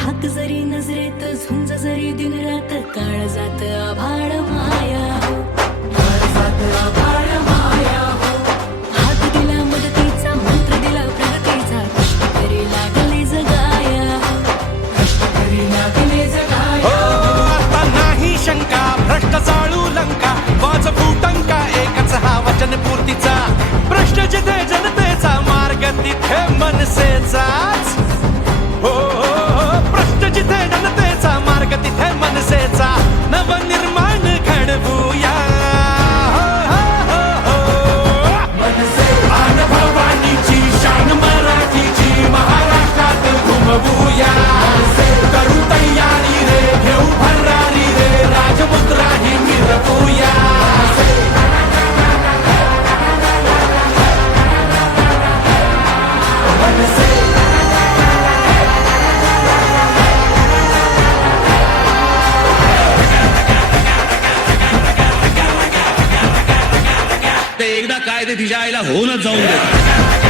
थाक जरी नजरेत झुंज जरी दिन रात काळ जात आभाळ Immer ist Einsatz. ते एकदा काय ते तिच्या आईला होऊनच जाऊन दे.